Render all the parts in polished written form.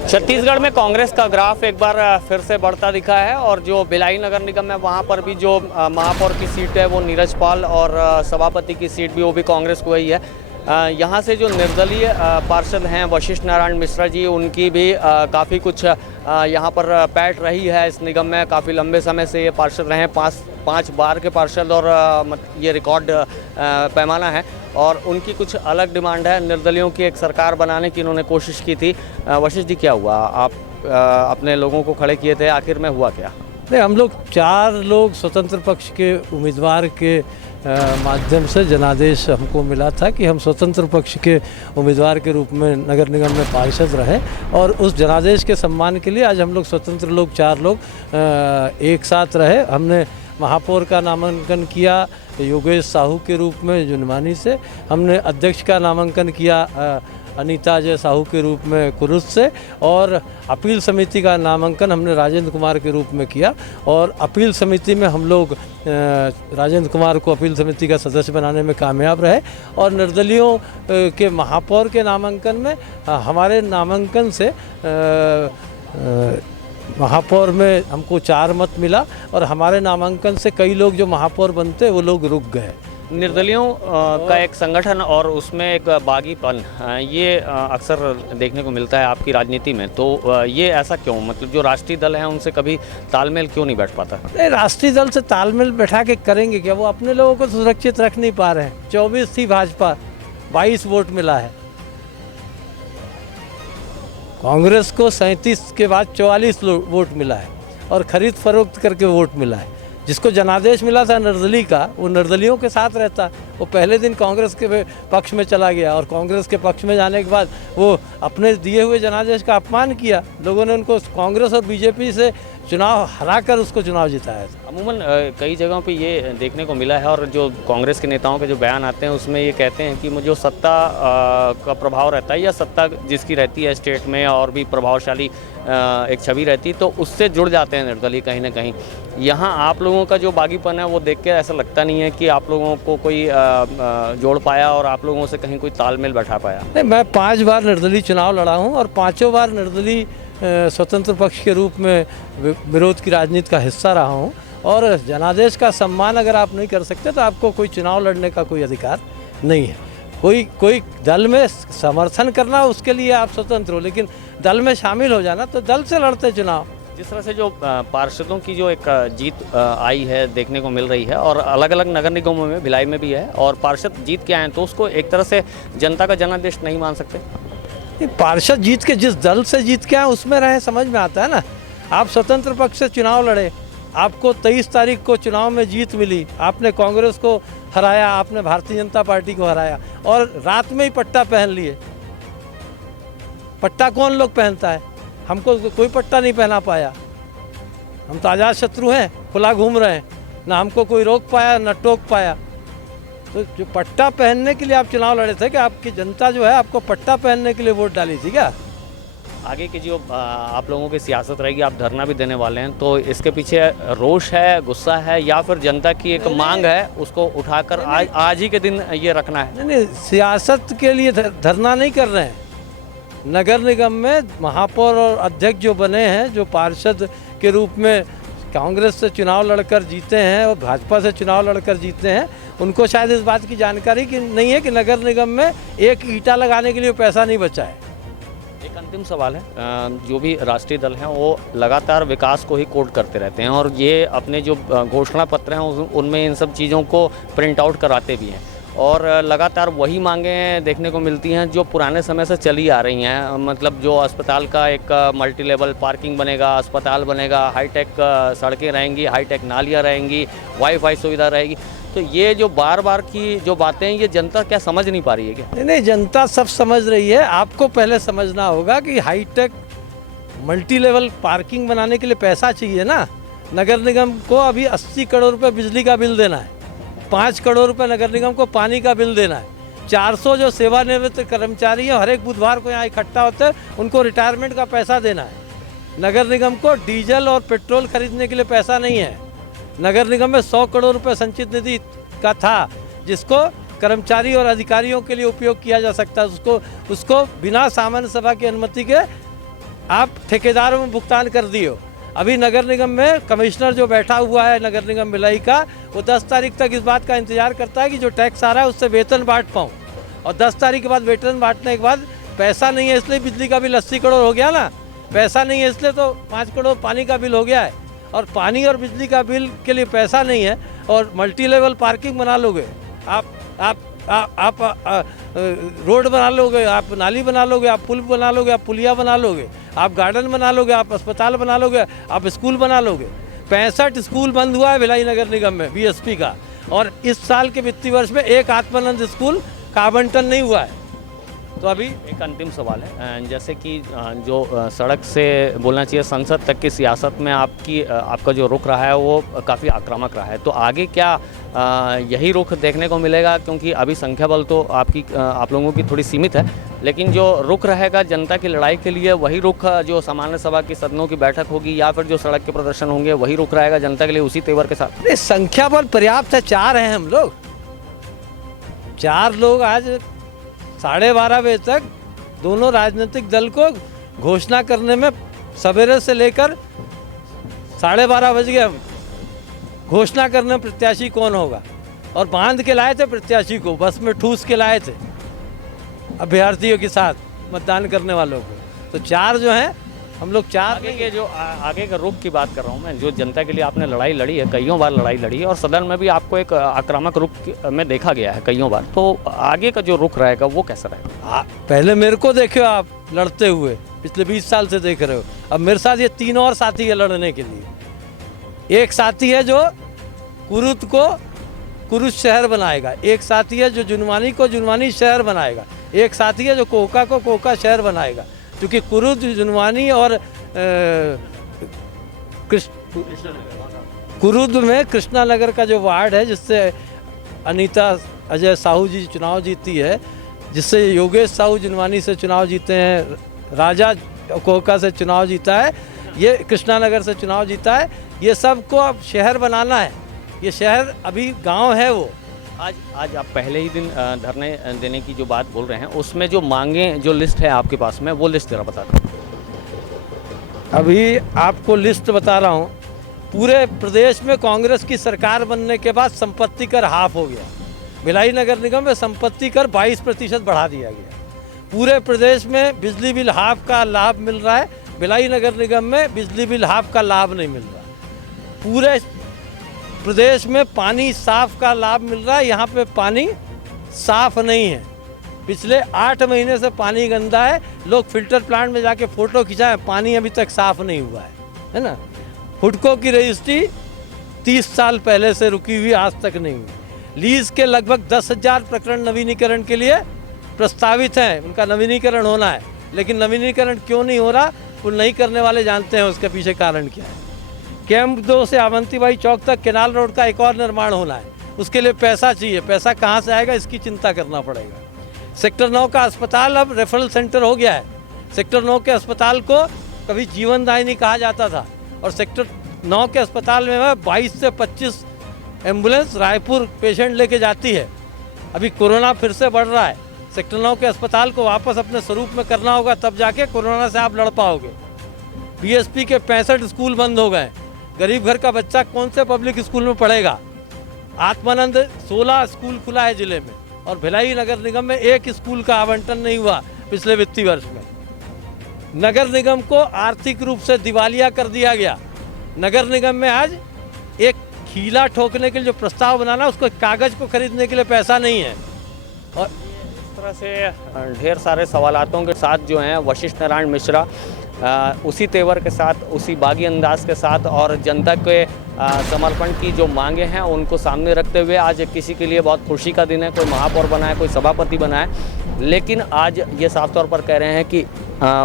छत्तीसगढ़ में कांग्रेस का ग्राफ एक बार फिर से बढ़ता दिखा है और जो भिलाई नगर निगम है वहाँ पर भी जो महापौर की सीट है वो नीरज पाल और सभापति की सीट भी वो भी कांग्रेस को ही है। यहाँ से जो निर्दलीय पार्षद हैं वशिष्ठ नारायण मिश्रा जी, उनकी भी काफ़ी कुछ यहाँ पर पैठ रही है। इस निगम में काफ़ी लंबे समय से ये पार्षद रहे हैं, पाँच बार के पार्षद और ये रिकॉर्ड पैमाना है। और उनकी कुछ अलग डिमांड है, निर्दलियों की एक सरकार बनाने की इन्होंने कोशिश की थी। वशिष्ठ जी, क्या हुआ? आप अपने लोगों को खड़े किए थे, आखिर में हुआ क्या? नहीं, हम लोग 4 लोग स्वतंत्र पक्ष के उम्मीदवार के माध्यम से जनादेश हमको मिला था कि हम स्वतंत्र पक्ष के उम्मीदवार के रूप में नगर निगम में पार्षद रहे। और उस जनादेश के सम्मान के लिए आज हम लोग स्वतंत्र लोग 4 लोग एक साथ रहे। हमने महापौर का नामांकन किया योगेश साहू के रूप में जुनमानी से, हमने अध्यक्ष का नामांकन किया अनीता जय साहू के रूप में कुरुस से, और अपील समिति का नामांकन हमने राजेंद्र कुमार के रूप में किया। और अपील समिति में हम लोग राजेंद्र कुमार को अपील समिति का सदस्य बनाने में कामयाब रहे। और निर्दलियों के महापौर के नामांकन में हमारे नामांकन से महापौर में हमको 4 मत मिला और हमारे नामांकन से कई लोग जो महापौर बनते वो लोग रुक गए। निर्दलियों का एक संगठन और उसमें एक बागीपन, ये अक्सर देखने को मिलता है आपकी राजनीति में। तो ये ऐसा क्यों? मतलब जो राष्ट्रीय दल हैं उनसे कभी तालमेल क्यों नहीं बैठ पाता? राष्ट्रीय दल से तालमेल बैठा के करेंगे क्या? वो अपने लोगों को सुरक्षित रख नहीं पा रहे हैं। 24 थी भाजपा, 22 वोट मिला है। कांग्रेस को 37 के बाद 44 वोट मिला है और खरीद फरोख्त करके वोट मिला है। जिसको जनादेश मिला था निर्दलीय का, वो निर्दलियों के साथ रहता। वो पहले दिन कांग्रेस के पक्ष में चला गया और कांग्रेस के पक्ष में जाने के बाद वो अपने दिए हुए जनादेश का अपमान किया। लोगों ने उनको कांग्रेस और बीजेपी से चुनाव हराकर उसको चुनाव जिताया था। अमूमन कई जगहों पे ये देखने को मिला है और जो कांग्रेस के नेताओं के जो बयान आते हैं उसमें ये कहते हैं कि जो सत्ता का प्रभाव रहता है या सत्ता जिसकी रहती है स्टेट में और भी प्रभावशाली एक छवि रहती, तो उससे जुड़ जाते हैं निर्दलीय कहीं ना कहीं। यहाँ आप लोगों का जो बागीपन है वो देख के ऐसा लगता नहीं है कि आप लोगों को कोई जोड़ पाया और आप लोगों से कहीं कोई तालमेल बैठा पाया? नहीं, मैं 5 बार निर्दलीय चुनाव लड़ा हूँ और 5 बार निर्दलीय स्वतंत्र पक्ष के रूप में विरोध की राजनीति का हिस्सा रहा हूँ। और जनादेश का सम्मान अगर आप नहीं कर सकते तो आपको कोई चुनाव लड़ने का कोई अधिकार नहीं है। कोई दल में समर्थन करना उसके लिए आप स्वतंत्र हो, लेकिन दल में शामिल हो जाना तो दल से लड़ते चुनाव। जिस तरह से जो पार्षदों की जो एक जीत आई है देखने को मिल रही है और अलग अलग नगर निगमों में, भिलाई में भी है, और पार्षद जीत के आए हैं, तो उसको एक तरह से जनता का जनादेश नहीं मान सकते? पार्षद जीत के जिस दल से जीत के आए उसमें रहे, समझ में आता है ना। आप स्वतंत्र पक्ष से चुनाव लड़े, आपको 23 तारीख को चुनाव में जीत मिली, आपने कांग्रेस को हराया, आपने भारतीय जनता पार्टी को हराया और रात में ही पट्टा पहन लिए। पट्टा कौन लोग पहनता है? हमको कोई पट्टा नहीं पहना पाया। हम तो आज़ाद शत्रु हैं, खुला घूम रहे हैं, ना हमको कोई रोक पाया ना टोक पाया। तो जो पट्टा पहनने के लिए आप चुनाव लड़े थे कि आपकी जनता जो है आपको पट्टा पहनने के लिए वोट डाली थी क्या? आगे की जो आप लोगों की सियासत रहेगी, आप धरना भी देने वाले हैं, तो इसके पीछे रोष है, गुस्सा है, या फिर जनता की एक मांग है उसको उठाकर आज ही के दिन ये रखना है? नहीं, सियासत के लिए धरना नहीं कर रहे हैं। नगर निगम में महापौर और अध्यक्ष जो बने हैं, जो पार्षद के रूप में कांग्रेस से चुनाव लड़कर जीते हैं और भाजपा से चुनाव लड़कर जीते हैं, उनको शायद इस बात की जानकारी कि नहीं है कि नगर निगम में एक ईंटा लगाने के लिए पैसा नहीं बचा है। एक अंतिम सवाल है, जो भी राष्ट्रीय दल हैं वो लगातार विकास को ही कोट करते रहते हैं और ये अपने जो घोषणा पत्र हैं उनमें इन सब चीज़ों को प्रिंट आउट कराते भी हैं और लगातार वही मांगें देखने को मिलती हैं जो पुराने समय से चली आ रही हैं। मतलब जो अस्पताल का एक मल्टी लेवल पार्किंग बनेगा, अस्पताल बनेगा, हाईटेक सड़कें रहेंगी, हाईटेक नालियाँ रहेंगी, वाईफाई सुविधा रहेगी। तो ये जो बार बार की जो बातें हैं, ये जनता क्या समझ नहीं पा रही है क्या? नहीं, जनता सब समझ रही है। आपको पहले समझना होगा कि हाईटेक मल्टी लेवल पार्किंग बनाने के लिए पैसा चाहिए ना। नगर निगम को अभी 80 करोड़ रुपए बिजली का बिल देना है, 5 करोड़ रुपए नगर निगम को पानी का बिल देना है, 400 जो सेवानिवृत्त कर्मचारी हैं हर एक बुधवार को यहाँ इकट्ठा होते हैं, उनको रिटायरमेंट का पैसा देना है। नगर निगम को डीजल और पेट्रोल खरीदने के लिए पैसा नहीं है। नगर निगम में 100 करोड़ रुपए संचित निधि का था जिसको कर्मचारी और अधिकारियों के लिए उपयोग किया जा सकता है। उसको बिना सामान्य सभा की अनुमति के आप ठेकेदारों में भुगतान कर दिए। अभी नगर निगम में कमिश्नर जो बैठा हुआ है नगर निगम भिलाई का, वो 10 तारीख तक इस बात का इंतजार करता है कि जो टैक्स आ रहा है उससे वेतन बांट पाऊँ, और 10 तारीख के बाद वेतन बांटने के बाद पैसा नहीं है इसलिए बिजली का बिल 80 करोड़ हो गया ना, पैसा नहीं है इसलिए तो 5 करोड़ पानी का बिल हो गया है। और पानी और बिजली का बिल के लिए पैसा नहीं है और मल्टी लेवल पार्किंग बना लोगे आप रोड बना लोगे, आप नाली बना लोगे, आप पुल बना लोगे, आप पुलिया बना लोगे, आप गार्डन बना लोगे, आप अस्पताल बना लोगे, आप स्कूल बना लोगे। 65 स्कूल बंद हुआ है भिलाई नगर निगम में बीएसपी का, और इस साल के वित्तीय वर्ष में एक आत्मानंद स्कूल का आवंटन नहीं हुआ है। तो अभी एक अंतिम सवाल है, जैसे कि जो सड़क से बोलना चाहिए संसद तक की सियासत में आपका जो रुख रहा है वो काफ़ी आक्रामक रहा है, तो आगे क्या यही रुख देखने को मिलेगा? क्योंकि अभी संख्या बल तो आप लोगों की थोड़ी सीमित है, लेकिन जो रुख रहेगा जनता की लड़ाई के लिए वही रुख, जो सामान्य सभा की सदनों की बैठक होगी या फिर जो सड़क के प्रदर्शन होंगे वही रुख रहेगा जनता के लिए उसी तेवर के साथ? अरे संख्या बल पर्याप्त है, 4 हैं हम लोग, 4 लोग। आज 12:30 बजे तक दोनों राजनीतिक दल को घोषणा करने में सवेरे से लेकर 12:30 बज गए। घोषणा करने में प्रत्याशी कौन होगा, और बांध के लाए थे प्रत्याशी को, बस में ठूस के लाए थे अभ्यर्थियों के साथ मतदान करने वालों को। तो 4 जो हैं हम लोग 4। आगे के जो आगे का रुख की बात कर रहा हूँ मैं, जो जनता के लिए आपने लड़ाई लड़ी है, कईयों बार लड़ाई लड़ी है और सदन में भी आपको एक आक्रामक रुख में देखा गया है कईयों बार, तो आगे का जो रुख रहेगा वो कैसा रहेगा? पहले मेरे को देखो आप लड़ते हुए, पिछले 20 साल से देख रहे हो। अब मेरे साथ ये 3 और साथी है लड़ने के लिए। एक साथी है जो कुरुद को कुरुद शहर बनाएगा, एक साथी है जो जुनवानी को जुनवानी शहर बनाएगा, एक साथी है जो कोका को कोका शहर बनाएगा। क्योंकि कुरुद, जुनवानी और कुरुद में कृष्णा नगर का जो वार्ड है, जिससे अनीता अजय साहू जी चुनाव जीती है, जिससे योगेश साहू जुनवानी से चुनाव जीते हैं, राजा कोका से चुनाव जीता है, ये कृष्णा नगर से चुनाव जीता है। ये सबको अब शहर बनाना है, ये शहर अभी गांव है वो। आज आप पहले ही दिन धरने देने की जो बात बोल रहे हैं, उसमें जो मांगे, जो लिस्ट है आपके पास में, वो लिस्ट जरा बता दो। अभी आपको लिस्ट बता रहा हूँ। पूरे प्रदेश में कांग्रेस की सरकार बनने के बाद संपत्ति कर हाफ हो गया। भिलाई नगर निगम में संपत्ति कर 22% बढ़ा दिया गया। पूरे प्रदेश में बिजली बिल हाफ का लाभ मिल रहा है, भिलाई नगर निगम में बिजली बिल हाफ का लाभ नहीं मिल रहा। पूरे प्रदेश में पानी साफ का लाभ मिल रहा है, यहाँ पे पानी साफ नहीं है। पिछले 8 महीने से पानी गंदा है। लोग फिल्टर प्लांट में जाके फ़ोटो खिंचाए, पानी अभी तक साफ नहीं हुआ है ना। हुडको की रजिस्ट्री 30 साल पहले से रुकी हुई, आज तक नहीं हुई। लीज के लगभग 10,000 प्रकरण नवीनीकरण के लिए प्रस्तावित हैं, उनका नवीनीकरण होना है, लेकिन नवीनीकरण क्यों नहीं हो रहा, वो नहीं करने वाले जानते हैं उसके पीछे कारण क्या है। कैंप 2 से अवंतीबाई चौक तक केनाल रोड का एक और निर्माण होना है, उसके लिए पैसा चाहिए। पैसा कहाँ से आएगा, इसकी चिंता करना पड़ेगा। सेक्टर 9 का अस्पताल अब रेफरल सेंटर हो गया है। सेक्टर 9 के अस्पताल को कभी जीवनदायिनी कहा जाता था, और सेक्टर 9 के अस्पताल में 22 से 25 एम्बुलेंस रायपुर पेशेंट लेके जाती है। अभी कोरोना फिर से बढ़ रहा है, सेक्टर 9 के अस्पताल को वापस अपने स्वरूप में करना होगा, तब जाके कोरोना से आप लड़ पाओगे। बीएसपी के 65 स्कूल बंद हो गए। गरीब घर का बच्चा कौन से पब्लिक स्कूल में पढ़ेगा? आत्मानंद 16 स्कूल खुला है जिले में, और भिलाई नगर निगम में एक स्कूल का आवंटन नहीं हुआ पिछले वित्तीय वर्ष में। नगर निगम को आर्थिक रूप से दिवालिया कर दिया गया। नगर निगम में आज एक खीला ठोकने के लिए जो प्रस्ताव बनाना, उसको कागज को खरीदने के लिए पैसा नहीं है। और इस तरह से ढेर सारे सवालातों के साथ जो हैं वशिष्ठ नारायण मिश्रा उसी तेवर के साथ, उसी बागी अंदाज के साथ और जनता के समर्पण की जो मांगे हैं उनको सामने रखते हुए आज किसी के लिए बहुत खुशी का दिन है। कोई महापौर बना है, कोई सभापति बना है, लेकिन आज ये साफ तौर पर कह रहे हैं कि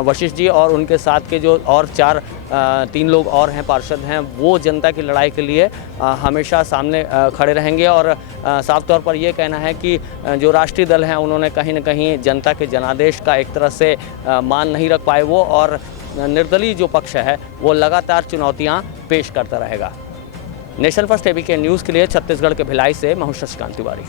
वशिष्ठ जी और उनके साथ के जो और 3 लोग और हैं, पार्षद हैं, वो जनता की लड़ाई के लिए हमेशा सामने खड़े रहेंगे। और साफ तौर पर ये कहना है कि जो राष्ट्रीय दल हैं उन्होंने कहीं न कहीं जनता के जनादेश का एक तरह से मान नहीं रख पाए वो, और निर्दलीय जो पक्ष है वो लगातार चुनौतियाँ पेश करता रहेगा। नेशनल फर्स्ट एबीके न्यूज़ के लिए छत्तीसगढ़ के भिलाई से मैं हूं शशिकांत तिवारी।